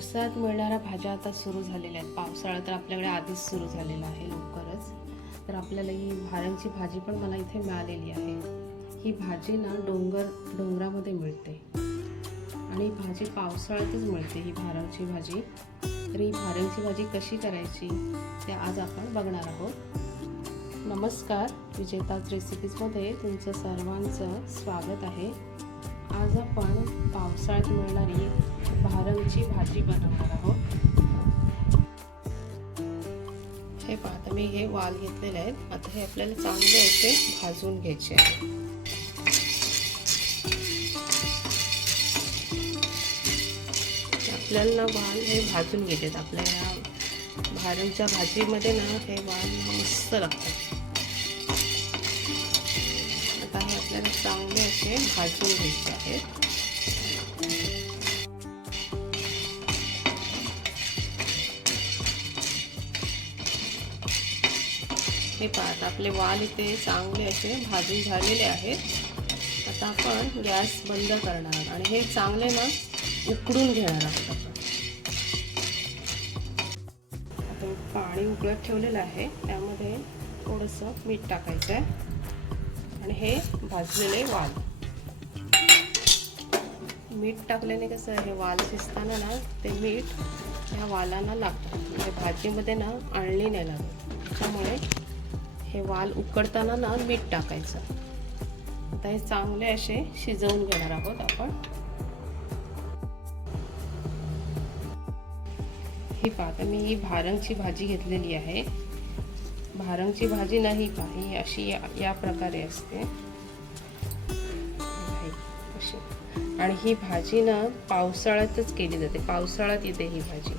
पावसाळ्यात मिळणाऱ्या भाज्या आता सुरू झालेल्या आहेत. पावसाळा तर आपल्याकडे आधीच सुरू झालेला आहे लवकरच. तर आपल्याला ही भाऱ्यांची भाजी पण मला इथे मिळालेली आहे. ही भाजी ना डोंगर डोंगरामध्ये मिळते. आणि भाजी पावसाळ्यातच मिळते ही भारांची भाजी. तर ही भाऱ्यांची भाजी कशी करायची ते आज आपण बघणार आहोत. नमस्कार विजेताज रेसिपीजमध्ये तुमचं सर्वांचं स्वागत आहे. आज आपण पावसाळ्यात मिळणारी भारंगची भाजी बनवणार आहोत. हे पाहता मी हे वाल घेतलेले आहेत. आता हे आपल्याला चांगले असे भाजून घ्यायचे आहे. आपल्याला ना वाल हे भाजून घेतात आपल्या या भारंगच्या भाजीमध्ये ना हे वाल मस्त लागतात. असे भाजून घ्यायचे आहेत. हे पाहत आपले वाल इथे चांगले असे भाजून झालेले आहेत. आता आपण गॅस बंद करणार आणि हे चांगले ना उकडून घेणार आहोत आपण. आता पाणी उकळत ठेवलेलं आहे. त्यामध्ये थोडंसं मीठ टाकायचं आहे आणि हे भाजलेले वाल. मीठ टाकल्याने कसं हे वाल शिजताना ना ते मीठ ह्या वालांना लागतं. म्हणजे भाजीमध्ये ना आणली नाही लागत. त्यामुळे हे वाल उकडताना ना मीठ टाकायचं. आता हे चांगले असे शिजवून घेणार आहोत आपण. ही पाहता मी ही भारंगची भाजी घेतलेली आहे. भारंगची भाजी नाही का? ही अशी या, या प्रकारे असते. अशी आणि ही भाजी ना पावसाळ्यातच केली जाते. पावसाळ्यात येते ही भाजी.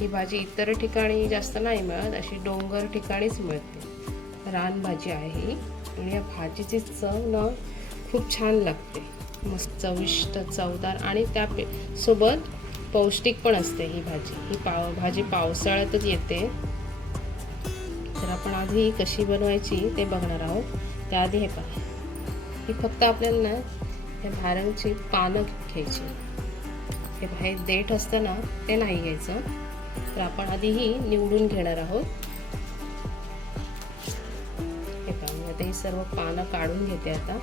ही भाजी इतर ठिकाणी जास्त नाही मिळत अशी डोंगर ठिकाणीच मिळते रानभाजी आहे ही आणि या भाजीची चव ना खूप छान लागते. मस्त चविष्ट चवदार आणि त्या सोबत पौष्टिक पण असते ही भाजी. ही पाव भाजी पावसाळ्यातच येते. तर आपण आधी कशी बनवायची ते बघणार आहोत. त्याआधी हे पहा. ही फक्त आपल्याला ना हे भारंगची पानं घ्यायची. हे बाहेर देठ असतं ना ते नाही घ्यायचं. तर आपण आधीही निवडून घेणार आहोत. हे पहा आता ही सर्व पानं काढून घेते आता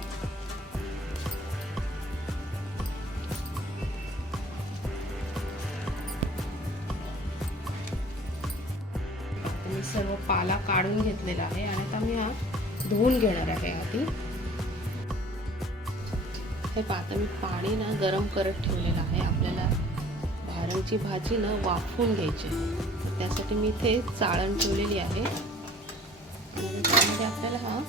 मी सर्व पाला काढून घेतलेला आहे आणि आता मी हा धुवून घेणार आहे आधी. हे पाहता मी पाणी ना गरम करत ठेवलेलं आहे. आपल्याला भारंगची भाजी ना वाफवून घ्यायची त्यासाठी मी इथे चाळण ठेवलेली आहे. आणि त्यामध्ये आपल्याला हा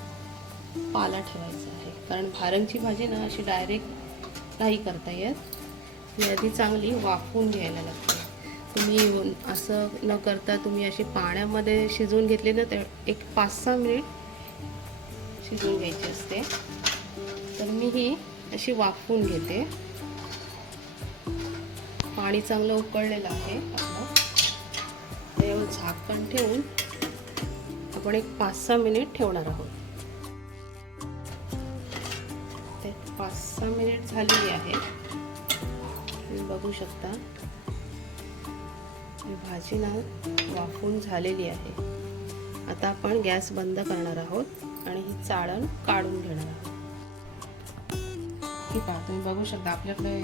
पाला ठेवायचा आहे. कारण भारंगची भाजी ना अशी डायरेक्ट नाही करता येत. ती आधी चांगली वाफवून घ्यायला लागते. तुम्ही असं न करता तुम्ही अशी पाण्यामध्ये शिजवून घेतली ना तर एक पाच सहा मिनिट शिजवून घ्यायची असते. तर मी ही अशी वाफवून घेते. पाणी चांगलं उकळलेलं आहे आपलं. त्यावर झाकण ठेवून आपण एक पाच सहा मिनिट ठेवणार आहोत. ते पाच सहा मिनिट झालेली आहे. तुम्ही बघू शकता. भाजी ना वाफवून झालेली आहे. आता आपण गॅस बंद करणार आहोत आणि ही चाळण काढून घेणार आहोत. ही पहा. तुम्ही बघू शकता आपल्याकडे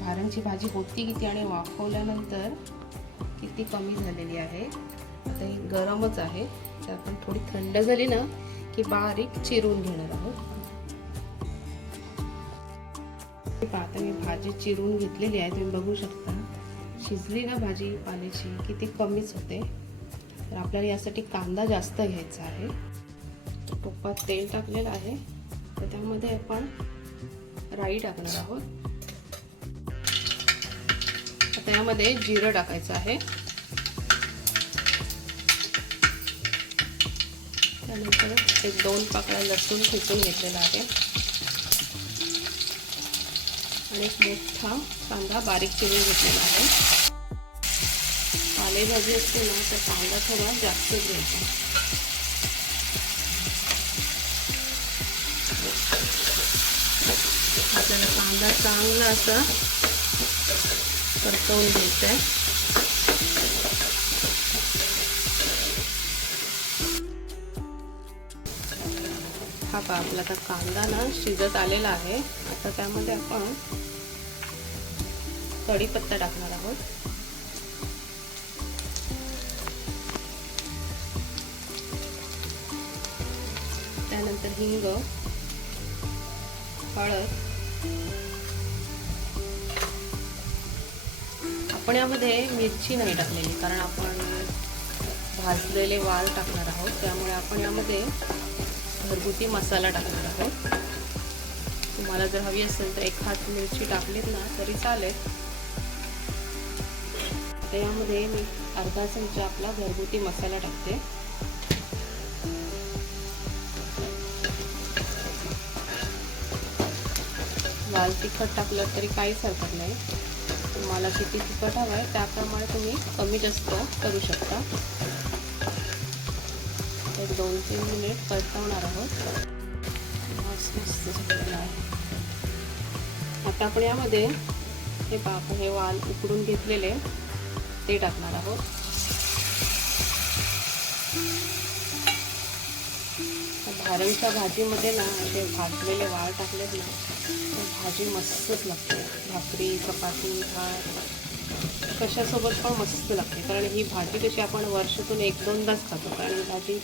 भारांची भाजी होती किती आणि वाफवल्यानंतर किती कमी झालेली आहे. आता ही गरमच आहे. तर आपण थोडी थंड झाली ना की बारीक चिरून घेणार आहोत. पाहता मी भाजी चिरून घेतलेली आहे. तुम्ही बघू शकता शिजली ना भाजी पाण्याची किती कमीच होते. तर आपल्याला यासाठी कांदा जास्त घ्यायचा आहे. तुपात तेल टाकलेलं आहे. तर त्यामध्ये आपण राई टाकणार आहोत. आता यामध्ये जिरं टाकायचं आहे. त्यानंतर एक दोन पाकळ्या लसूण खेचून घेतलेला आहे. आणि एक मोठा कांदा बारीक चिरून घेतलेला आहे. पालेभाजी असते ना तर कांदा थोडा जास्त घ्यायचा. कांदा चांगला असा परतवून घ्यायचा आहे हा पहा आपला आता कांदा ना शिजत आलेला आहे. आता त्यामध्ये आपण कढीपत्ता टाकणार आहोत. त्यानंतर हिंग हळद आपण यामध्ये मिरची नाही टाकलेली कारण आपण भाजलेले वाल टाकणार आहोत. त्यामुळे आपण यामध्ये घरगुती मसाला टाकणार आहोत. तुम्हाला जर हवी असेल तर एक हात मिरची टाकलीत ना तरी चालेल. तर यामध्ये मी अर्धा चमचा आपला घरगुती मसाला टाकते. लाल तिखट टाकलं तरी काहीच हरकत नाही. तुम्हाला किती तिखट हवं आहे त्याप्रमाणे तुम्ही कमी जास्त करू शकता. एक दोन तीन मिनिट परतवणार आहोत. मस्त आहे. आता आपण यामध्ये हे पाप हे वाल उकडून घेतलेले ते टाकणार आहोत. भारंच्या भाजीमध्ये ना असे भाजलेले वाळ टाकलेत ना भाजी मस्तच लागते. भाकरी चपाती भात. कशासोबत पण मस्त लागते. कारण ही भाजी कशी आपण वर्षातून एक दोनदाच खातो. कारण ही भाजी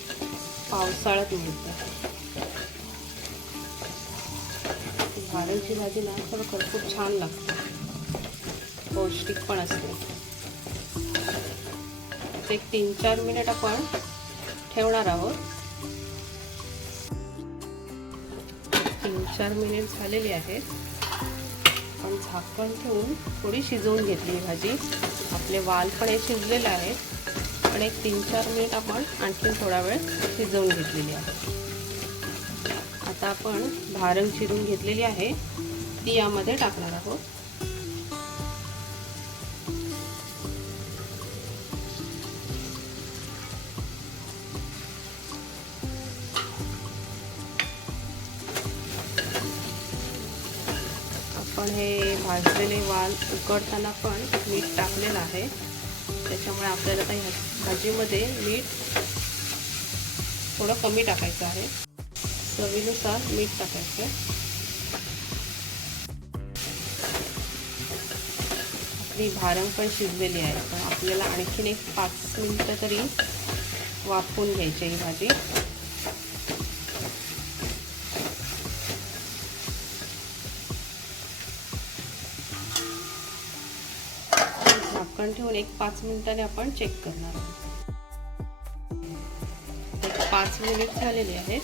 पावसाळ्यात मिळते. भाड्यांची भाजी ना खरोखर खूप छान लागते. पौष्टिक पण असते. एक तीन चार मिनिट आपण ठेवणार आहोत. तीन चार मिनिट झालेली आहेत. आपण झाकण ठेवून थोडी शिजवून घेतली भाजी. आपले वाल पण हे शिजलेले आहेत. पण एक तीन चार मिनिट आपण आणखी थोडा वेळ शिजवून घेतलेली आहे. आता आपण भारंग चिरून घेतलेली आहे. ती यामध्ये टाकणार आहोत. आपण हे भाजलेले वाल उकडताना पण मीठ टाकलेलं आहे. त्याच्यामुळे आपल्याला आता ह्या भाजीमध्ये मीठ थोडं कमी टाकायचं आहे. चवीनुसार मीठ टाकायचं आपली भारंग पण शिजलेली आहे. तर आपल्याला आणखीन एक पाच मिनटं तरी वाफवून घ्यायची ही भाजी. झाकण ठेवून एक पाच मिनिटाने आपण चेक करणार आहोत. एक पाच मिनिट झालेले आहेत.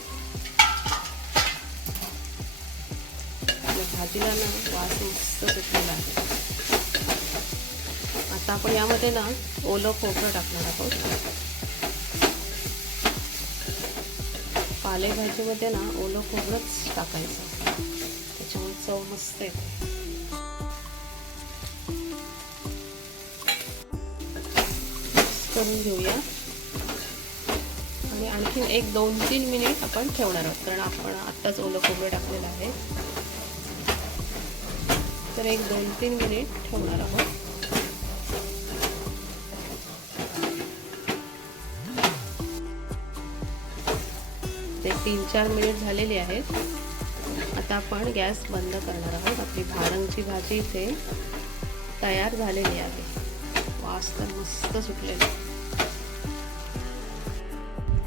भाजीला ना वास मस्त सुटलेला आहे. आता आपण यामध्ये ना ओलं खोबरं टाकणार आहोत. पालेभाजीमध्ये ना ओलं खोबरंच टाकायचं. त्याच्यामुळे चव मस्त येते. करून घेऊया. आणि आणखीन एक दोन तीन मिनिट आपण ठेवणार आहोत कारण आपण आत्ताच ओलं खोबरं टाकलेलं आहे. तर एक दोन तीन मिनिट ठेवणार आहोत. ते तीन चार मिनिट झालेली आहेत. आता आपण गॅस बंद करणार आहोत. आपली भारंगची भाजी इथे तयार झालेली आहे. वास तर मस्त आहे.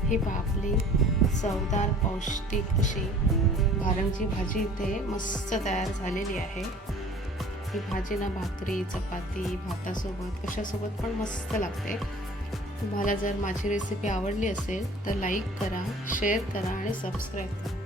ही आपली चवदार पौष्टिक अशी भारंगची भाजी इथे मस्त तयार झालेली आहे. ही भाजी ना भाकरी चपाती भातासोबत कशासोबत पण मस्त लागते. तुम्हाला जर माझी रेसिपी आवडली असेल तर लाईक करा शेअर करा आणि सबस्क्राईब करा.